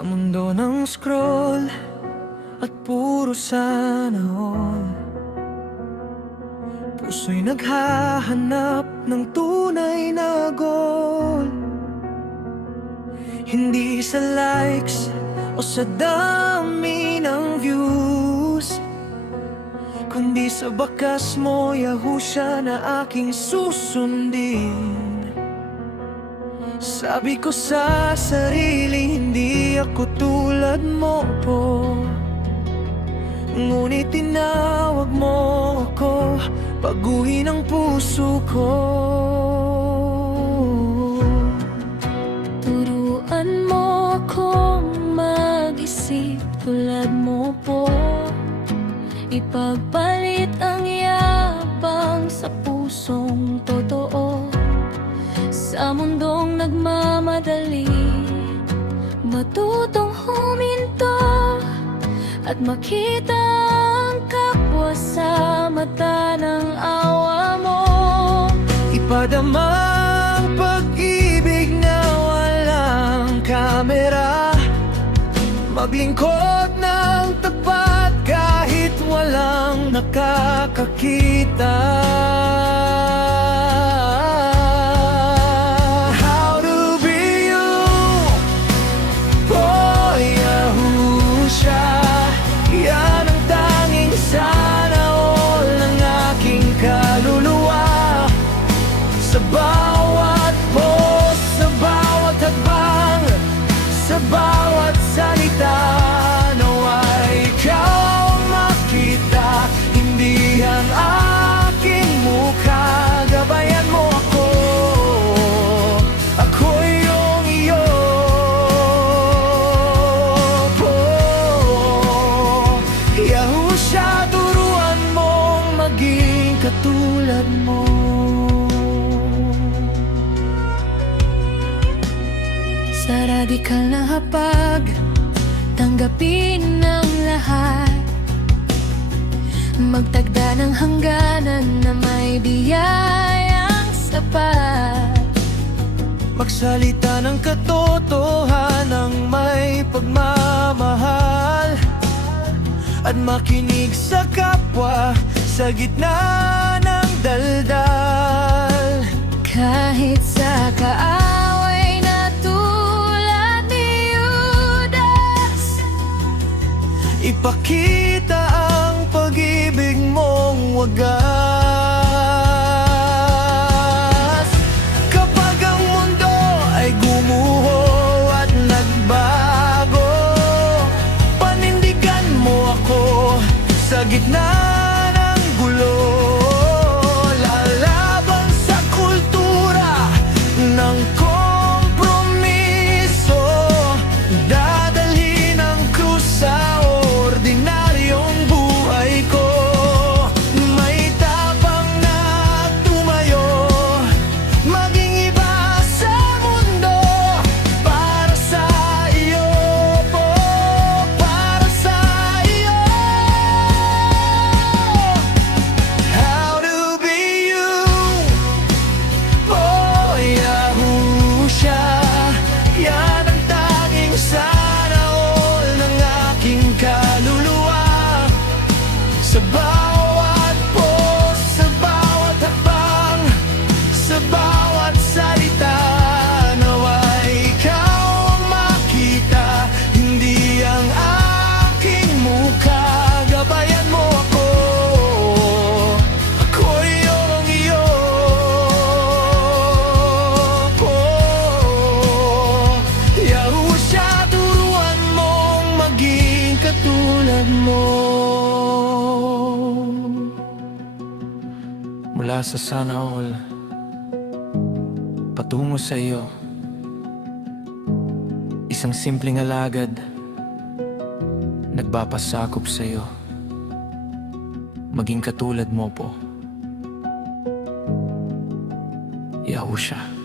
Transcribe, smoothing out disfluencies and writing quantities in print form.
Sa mundo ng scroll at puro sana all, puso'y naghahanap ng tunay na goal. Hindi sa likes o sa dami ng views, kundi sa bakas mo, Yahusha, na aking susundin. Sabi ko sa sarili, hindi ako tulad mo po, ngunit tinawag mo ako, baguhin ang puso ko. Turuan mo akong mag-isip tulad mo po, ipagpalit ang yabang sa pusong totoo. Sa mundong nagmamadali, matutong huminto at makita ang kapwa sa mata ng awa mo. Ipadama ang pag-ibig na walang kamera, maglingkod ng tapat kahit walang nakakakita. Sa bawat post, sa bawat hakbang, sa bawat salita, nawa'y ikaw ang makita, hindi ang aking mukha. Gabayan mo ako, ako'y iyong iyo po. Yahusha, turuan mong maging katulad mo. Sa radikal na hapag, tanggapin ang lahat, magtagda ng hangganan na may biyayang sapat. Magsalita ng katotohanan, may pagmamahal, at makinig sa kapwa sa gitna ng daldal. Kahit sa kaaway na tulad ni Judas, ipakita ang pag-ibig mong wagas. Kapag ang mundo ay gumuho at nagbago, panindigan mo ako sa gitna ng gulo. Lalaban sa kultura ng kompromiso, dadalhin ang krus sa ordinaryong buhay ko. May tapang na tumayo, maging iba sa mundo, para sa iyo po, para sa iyo. How to be you, oh Yahusha, yan ang tanging sana all ng aking kaluluwa. Sa bawat post, sa bawat hakbang, sa bawat salita, nawa'y ikaw ang makita, hindi ang aking mukha. Gabayan mo ako, ako'y iyong iyo po. Yahusha, turuan mong maging katulad mo. Mula sa sana all patungo sa iyo, isang simpleng alagad nagpapasakop sa iyo, maging katulad mo po, Yahusha.